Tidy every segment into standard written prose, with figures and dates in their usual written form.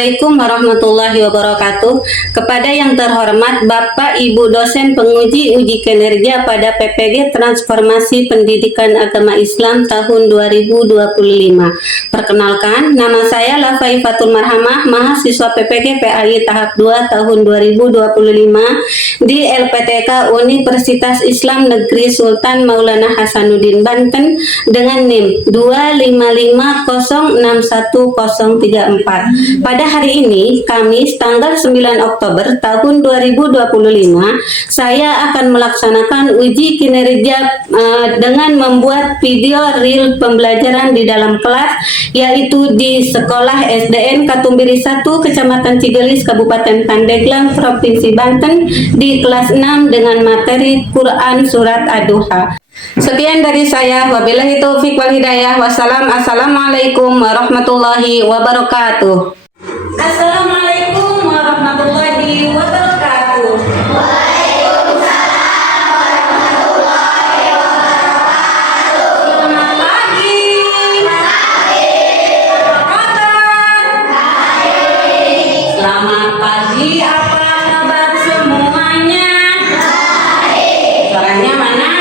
Assalamualaikum warahmatullahi wabarakatuh. Kepada yang terhormat Bapak Ibu dosen penguji uji kinerja pada PPG Transformasi Pendidikan Agama Islam tahun 2025. Perkenalkan, nama saya Lafai Fatul Marhamah, mahasiswa PPG PAI tahap 2 tahun 2025 di LPTK Universitas Islam Negeri Sultan Maulana Hasanuddin Banten dengan NIM 255061034. Pada hari ini, Kamis tanggal 9 Oktober tahun 2025, saya akan melaksanakan uji kinerja dengan membuat video reel pembelajaran di dalam kelas, yaitu di Sekolah SDN Katumbiri 1, Kecamatan Cigelis, Kabupaten Pandeglang, Provinsi Banten, di kelas 6 dengan materi Quran Surat Ad-Duha. Sekian dari saya, wabillahi taufik wal hidayah. Assalamualaikum warahmatullahi wabarakatuh. Assalamualaikum warahmatullahi wabarakatuh. Waalaikumsalam warahmatullahi wabarakatuh. Selamat pagi. Apa kabar? Baik. Selamat pagi. Apa kabar semuanya? Baik. Suaranya mana?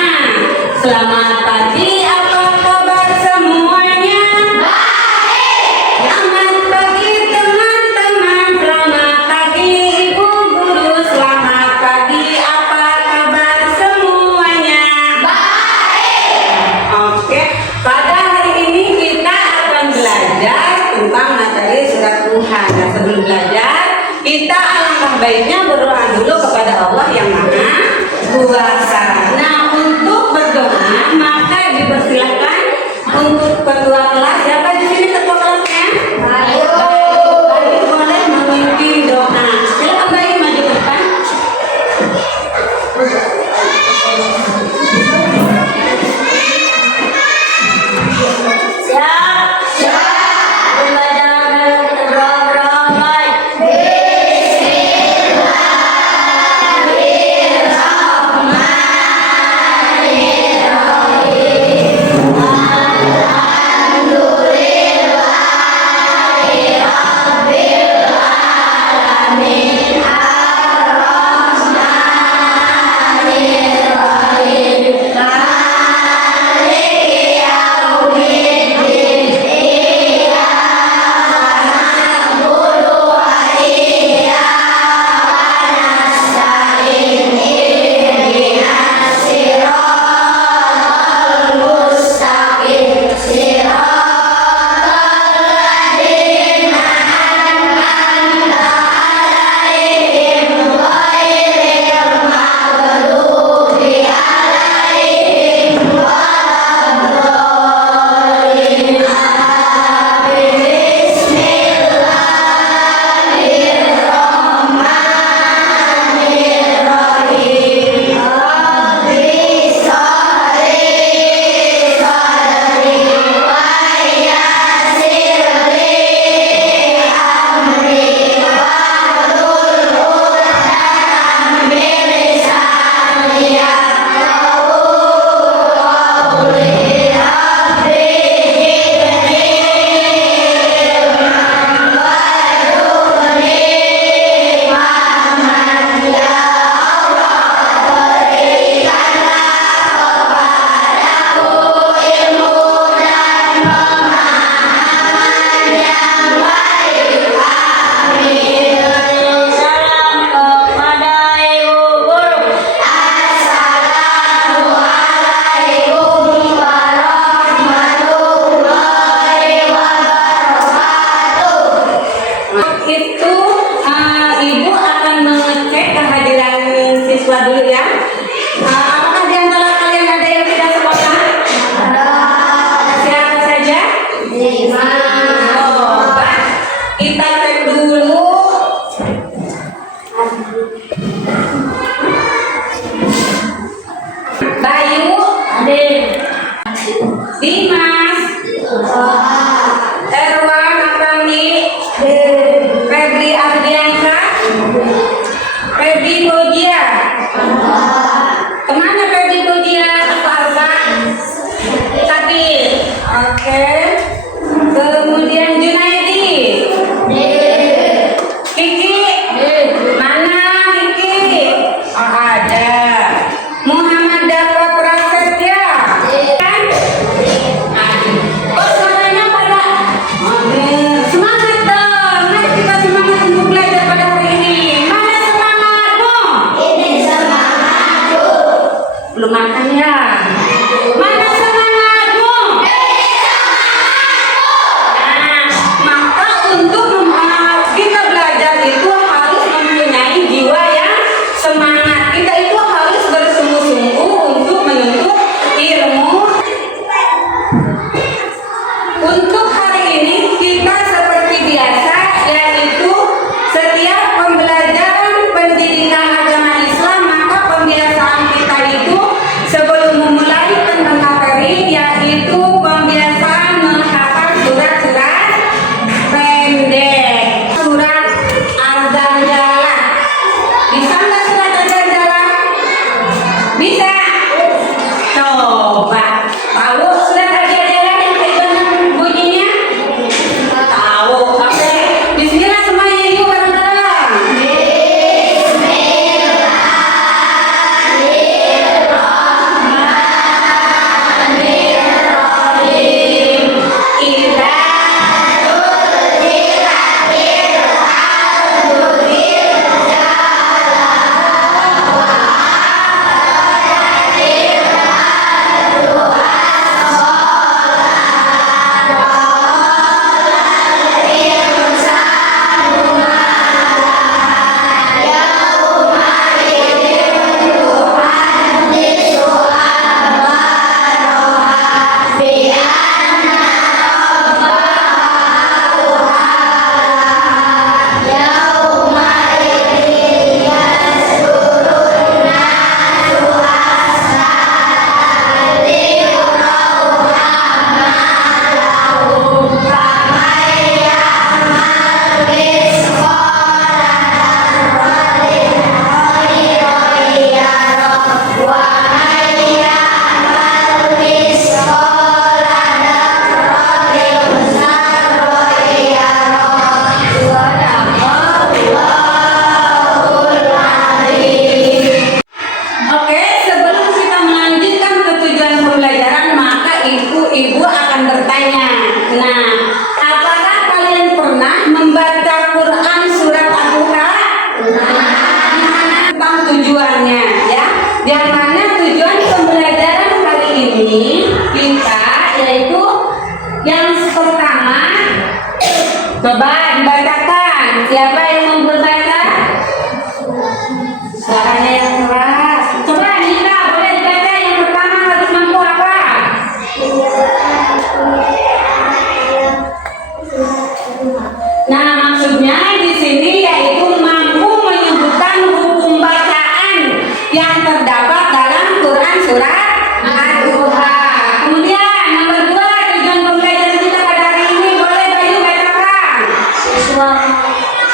Selamat pagi, apa kabar semuanya? Baik. Selamat pagi teman-teman, selamat pagi ibu guru, selamat pagi, apa kabar semuanya? Baik. Oke, pada hari ini kita akan belajar tentang materi surat Tuhan. Nah, sebelum belajar, kita alangkah baiknya berdoa dulu kepada Allah yang Maha Kuasa. Nah, untuk berdoa maka dipersilakan untuk ketua kelas. Siapa di sini ketua kelasnya? Ayo. Baik, boleh memimpin doa. Silakan Baik maju ke depan. Siap. Belajar dan berdoa baik. Ibu akan mengecek kehadiran siswa dulu ya. Apakah di antara kalian ada yang tidak sekolah? Ada. Siapa saja? Baik. Kita cek dulu. Bayu, Dimas, Erwan, Akrami, Febri Ardiansa, Febri Bojia. Kemana Febri Bojia? Apa? Tadi. Oke. Kemudian Junaidi.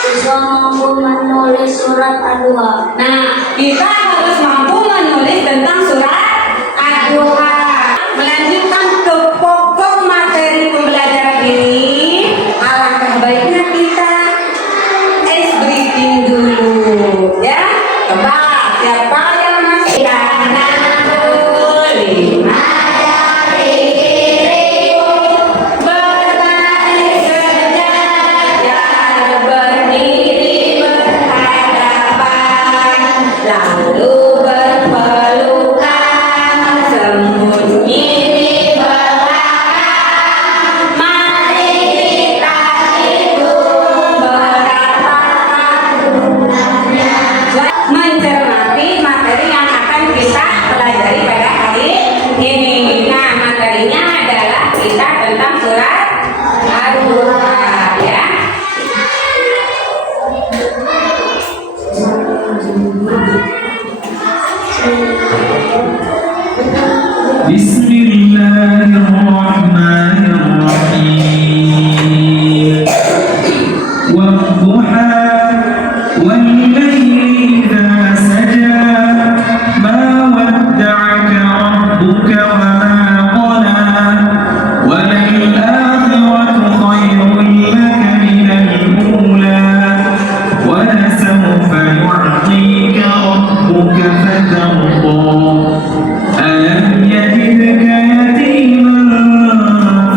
bisa mampu menulis surat Ad-Duha. Nah, kita harus mampu menulis tentang surat Ad-Duha. Melanjutkan ke pokok materi pembelajaran ini, alangkah baiknya kita ice breathing dulu, ya. Coba siapa yang masih kanan lima dari kirimu berbaris sejajar berdiri berhadapan lalu berpelukan sembunyi di belakang. Mari kita hitung berapa gunanya mencermati materi yang akan kita pelajari pada hari ini. Nah, materinya adalah kita tentang surat Ad-Duha, ya. Bismillahirrahmanirrahim. Wadduha wal-laili idza saja ma wadda'aka rabbuka wa ma qala walal-akhiratu khayrun laka minal-ula wa lasawfa yu'tika rabbuka fatarda. ألم يجدك يتيما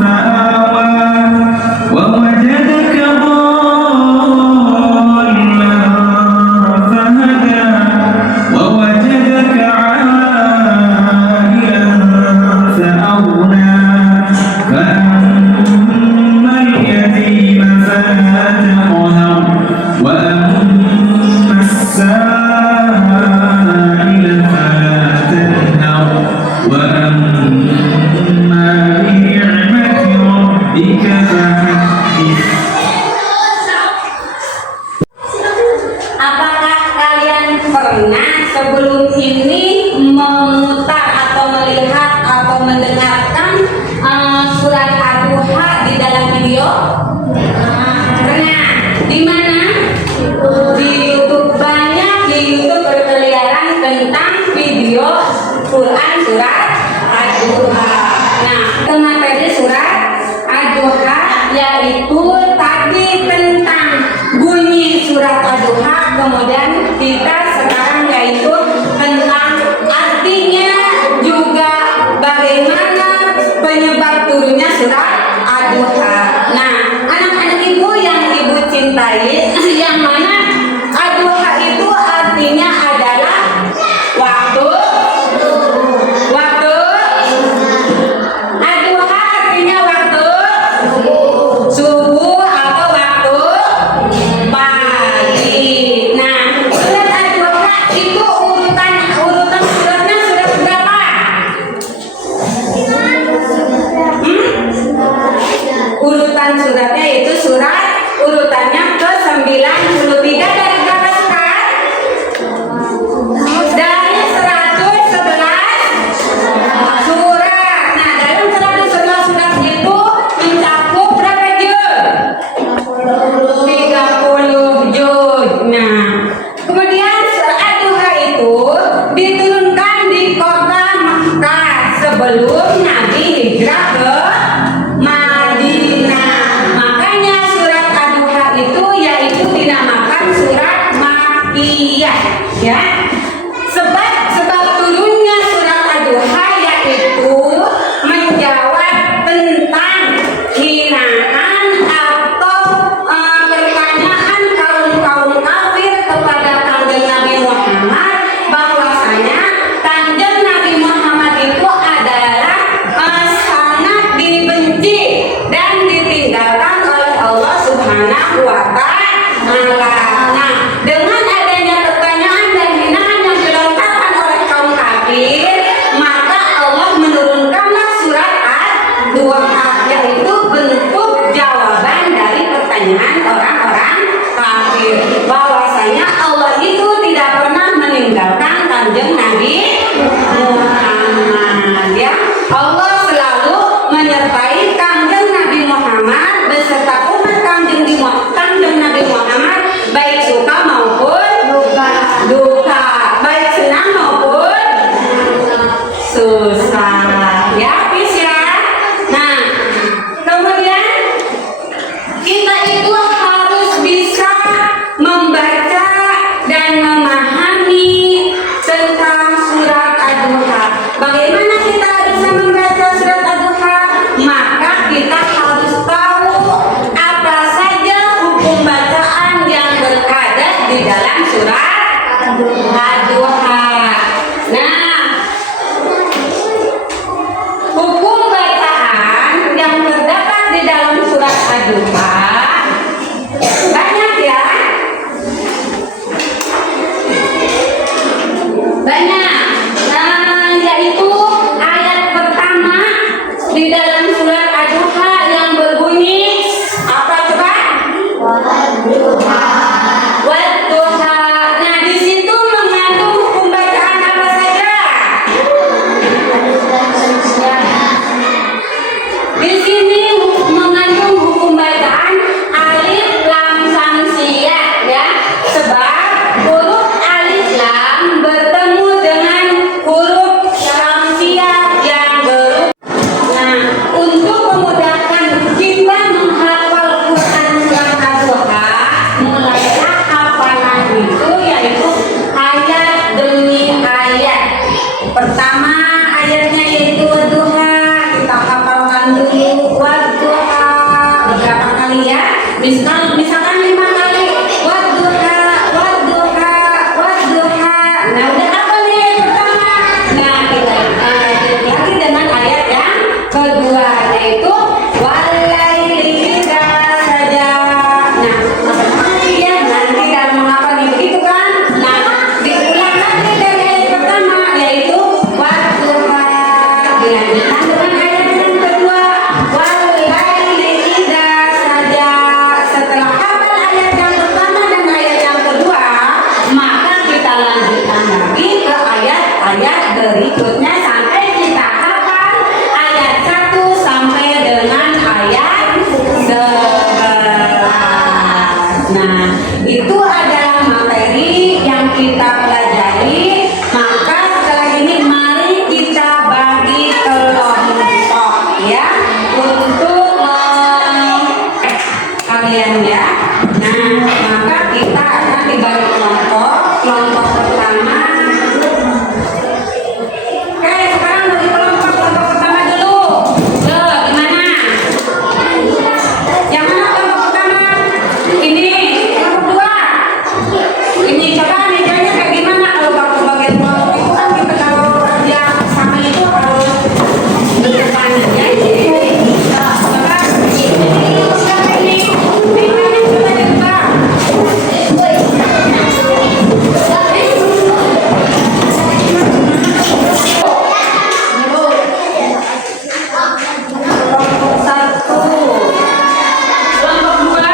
فآوى ووجدك ضالا فهدى ووجدك عائلا فأغنى فأما اليتيم فلا تقهر وأما السائل فلا تنهر وأما بنعمة ربك فحدث. Apakah kalian pernah sebelum ini memutar atau melihat atau mendengarkan surat Ad-Duha di dalam video? Pernah. Di mana? Di YouTube. Banyak di YouTube berkeliaran tentang video Quran surat Ad-Duha. Nah, materi surat Ad-Duha yaitu tadi tentang bunyi surat Ad-Duha, kemudian kita sekarang yaitu tentang artinya, juga bagaimana penyebab turunnya surat Ad-Duha. Nah, anak-anak ibu yang ibu cintai, yang mana Ad-Duha itu artinya adalah waktu. Ad-Duha artinya waktu subuh atau waktu pagi. Nah, surat Ad-Duha itu urutan suratnya surat berapa? Urutan suratnya itu urutannya ke-93 dari berapa surat? Dari 111 surat. Nah, dalam 111 surat itu mencakup berapa juz? 30 juz. Nah, kemudian surat Ad-Duha itu diturunkan di kota Makkah sebelum Nabi hijrah ke Madinah. Makanya surat Ad-Duha itu yaitu dinamakan surat Makkiyah, ya. Sebab turunnya surat Ad-Duha yaitu menjawab tentang hinaan atau pertanyaan kaum kafir kepada kanjeng Nabi Muhammad, bahwasanya kanjeng Nabi Muhammad itu adalah sangat dibenci dan ditinggalkan oleh Allah Subhanahu wa Ta'ala. Nah, dengan adanya pertanyaan dan hinaan surat Ad-Duha. Nah, hukum bacaan yang terdapat di dalam surat Ad-Duha banyak ya. Banyak. Nah, yaitu ayat pertama di dalam surat Ad-Duha yang berbunyi apa coba? Wadduha. Nah, di situ mengandung hukum bacaan apa saja? Di sini mengandung hukum bacaan alif lam samsiyah ya. Sebab huruf alif lam bertemu dengan huruf samsiyah yang berubah. Nah, untuk memudahkan kita menghafal Quran surat Ad-Duha, mulailah hafalan itu yaitu ayat demi ayat. Pertama ayatnya yaitu Wadduha, kita hafalkan dulu Wadduha beberapa kali ya. Misalkan 5 kali Wadduha, Wadduha, Wadduha. Nah, udah apa nih yang pertama? Nah, kita lagi dengan ayat yang kedua yaitu Walaili idza saja. Nah, apa ya? Nanti dalam mengapa nih begitu kan? Nah, diulang lagi dari ayat pertama yaitu Wadduha. Dilanjutkan dengan ayat yang kedua Walaili idza saja. Setelah hafal ayat yang pertama dan ayat yang kedua, maka kita lanjutkan lagi ke ayat-ayat berikutnya sampai kita hafal ayat 1 sampai dengan ayat 11. Nah, itu adalah materi yang kita pelajari. Maka setelah ini mari kita bagi kelompok ya untuk kalian ya. Nah, maka kita akan dibagi kelompok. Kelompok pertama. Oke, sekarang bagi kelompok pertama dulu. Gimana? Yang mana kelompok pertama? Ini kelompok dua. Ini coba mejanya kayak gimana kalau waktu bagian kelompok itu kan kita kalau dia sama itu harus berdepannya ya. Coba siapa ini? Mejanya coba diubah. Kelompok satu. Kelompok dua.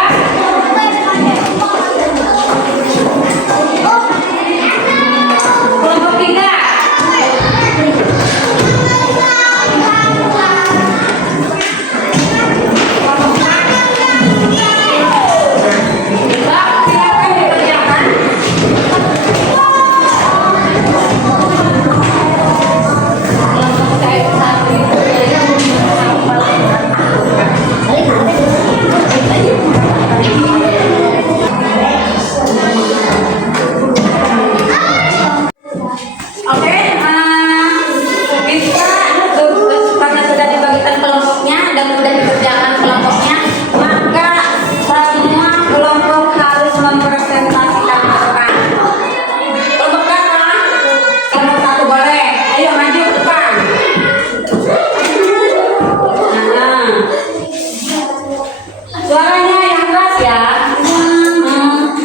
Kelompok tiga. Kelompok empat. Silakan dikerjakan. Kelompok satu itu Oke, kita karena sudah dibagikan kelompoknya dan sudah dikerjakan kelompoknya, maka semua kelompok harus mempresentasikan Quran. Kelompok berapa? Kelompok satu boleh. Ayo maju ke depan. Nah, suaranya yang keras ya. Ayo, di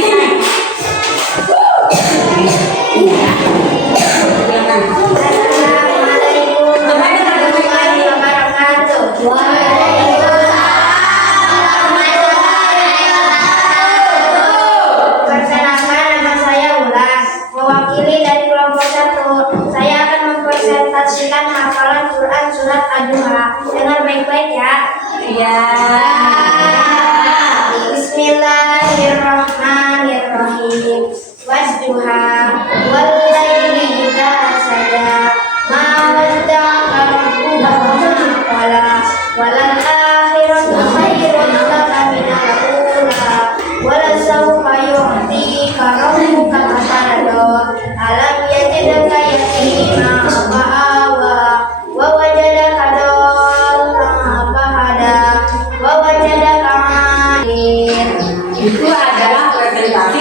sini. Silakan. Perkenalkan, nama saya Ulas, mewakili dari kelompok 1. Saya akan mempresentasikan hafalan Quran surat Ad-Duha. Dengar baik-baik ya. Ya. Bismillahirrahmanirrahim. Wadduha wallaili idza saja. Ma wadda'aka rabbuka wa ma qala. Walal akhiratu khairun laka minal ula. Walasawfa yu'tika rabbuka fatarda. Alam yajidka yatima fa'awa. Wa wajadaka dhallan fahada. Wa wajadaka 'ailan. Itu adalah presentasi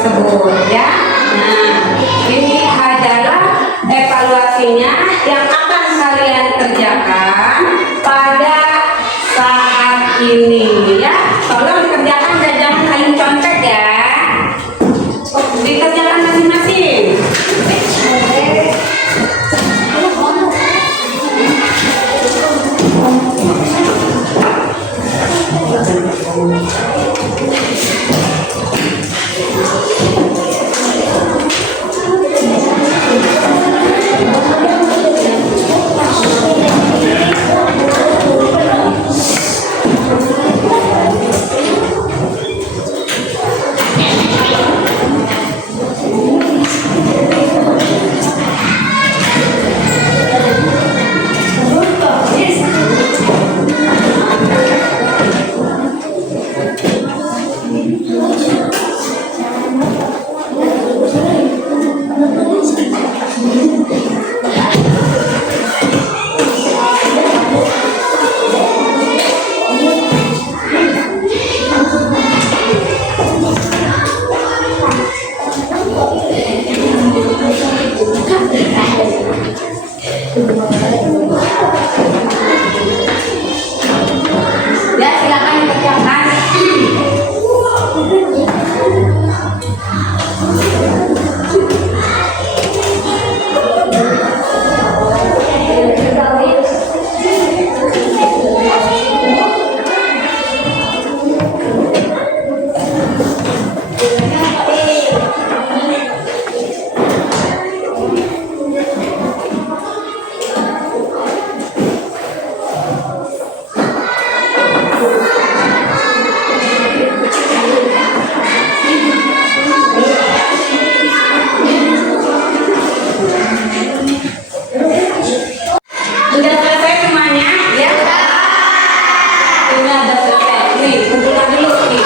tersebut ya. Nah, ini adalah evaluasinya yang akan kalian kerjakan pada saat ini ya. Tolong dikerjakan dan jangan saling contek ya. Dikerjakan masing-masing. Ya, silakan dikerjakan. Sudah selesai semuanya? Ya. Sudah selesai. Nih, kumpulkan dulu nih.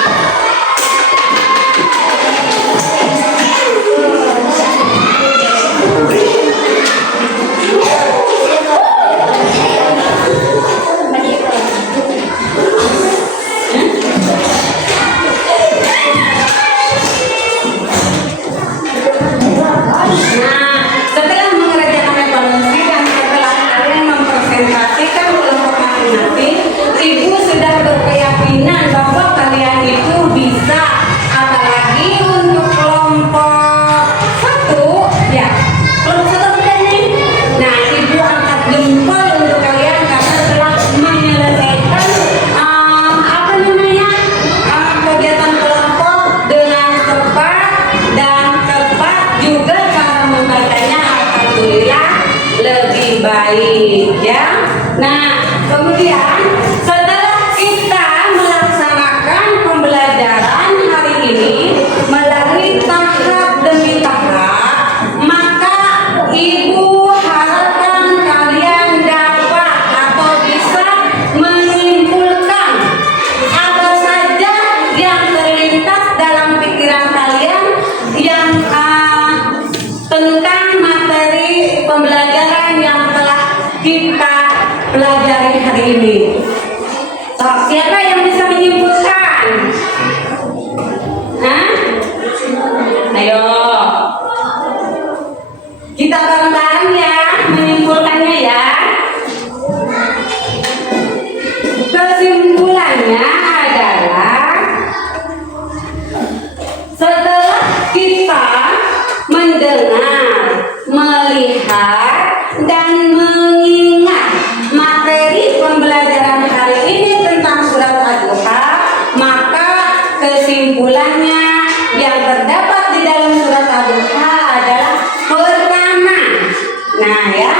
Nah, setelah mengerjakan evaluasi dan setelah kalian mempresentasikan kelompok masing-masing, Ibu sudah berkeyakinan bahwa kalian itu bisa. Apalagi untuk kelompok satu, ya. Kelompok satu sudah nih. Nah, Ibu angkat jempol untuk kalian karena telah menyelesaikan kegiatan kelompok dengan tepat dan tepat juga cara membacanya alhamdulillah lebih baik ya. Nah, kemudian setelah kita melaksanakan pembelajaran hari ini melalui tahap demi tahap, maka Ibu harapkan kalian dapat atau bisa menyimpulkan apa saja yang terlintas dalam pikiran kalian yang tentang materi pembelajaran yang telah kita pelajari hari ini. So, siapa yang bisa menyimpulkan? Hah? Ayo, kita bareng-bareng ya menyimpulkannya ya. Kesimpulannya adalah setelah kita mendengar, melihat, dan mengingat materi pembelajaran hari ini tentang surat Ad-Duha, maka kesimpulannya yang terdapat di dalam surat Ad-Duha adalah pertama, nah ya,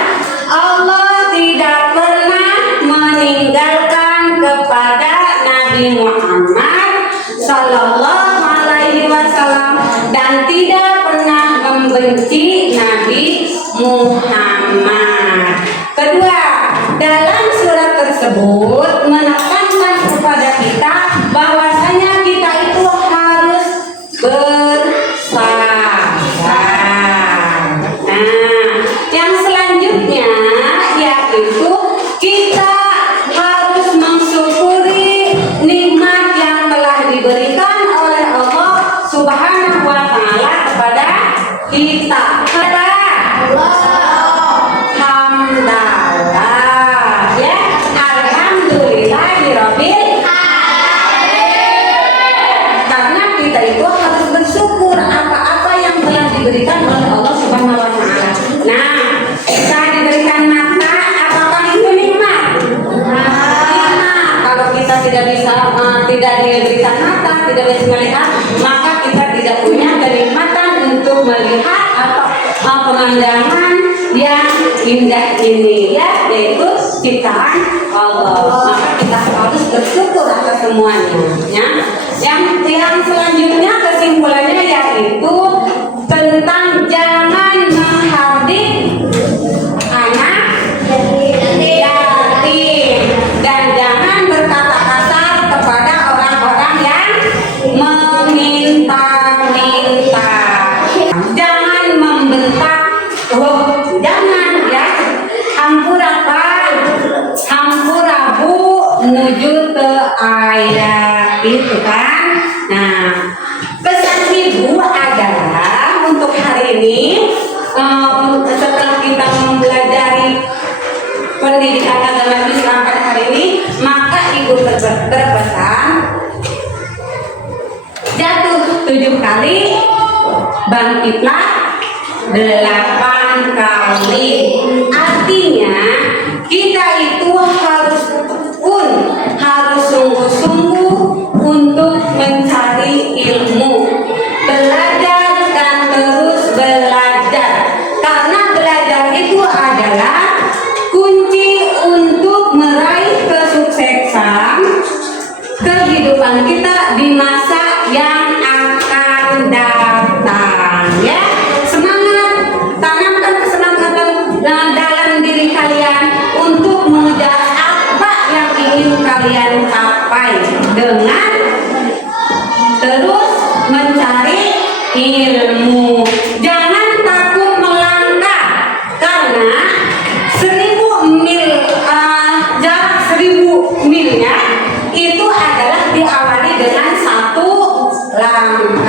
Allah tidak pernah meninggalkan kepada Nabi Muhammad Sallallahu Alaihi Wasallam dan tidak pernah membenci Nabi Muhammad. Kedua, dalam surat tersebut menekankan kepada kita bahwasanya kita itu harus bersabar. Nah, yang selanjutnya yaitu kita harus mensyukuri nikmat yang telah diberikan oleh Allah Subhanahu wa Ta'ala tidak diberikan mata, tidak bisa melihat, maka kita tidak punya kenikmatan untuk melihat atau pemandangan yang indah ini, ya, yaitu ciptaan Allah. Maka kita harus bersyukur atas semuanya, ya. Yang selanjutnya kesimpulannya yaitu tentang jangan menghardik anak yatim dan jangan berkata kasar kepada orang-orang yang meminta-minta. Jangan membentak, jangan ya. Hampurabu menuju ke ayat itu kan. Nah, pesan ibu adalah untuk hari ini setelah kita mempelajari pendidikan agama Islam pada hari ini, maka ibu berpesan jatuh 7 kali, bangkitlah 8 kali. Artinya kita itu harus sungguh-sungguh untuk mencari ilmu, belajar dan terus belajar, karena belajar itu adalah kunci untuk meraih kesuksesan kehidupan kita di masa yang akan datang, ya. Semangat, tanamkan kesemangatan dalam diri kalian untuk mengejar apa yang ingin kalian capai dengan terus mencari ilmu. Jangan takut melangkah, karena 1000 mil jarak 1000 milnya itu adalah diawali dengan 1 langkah.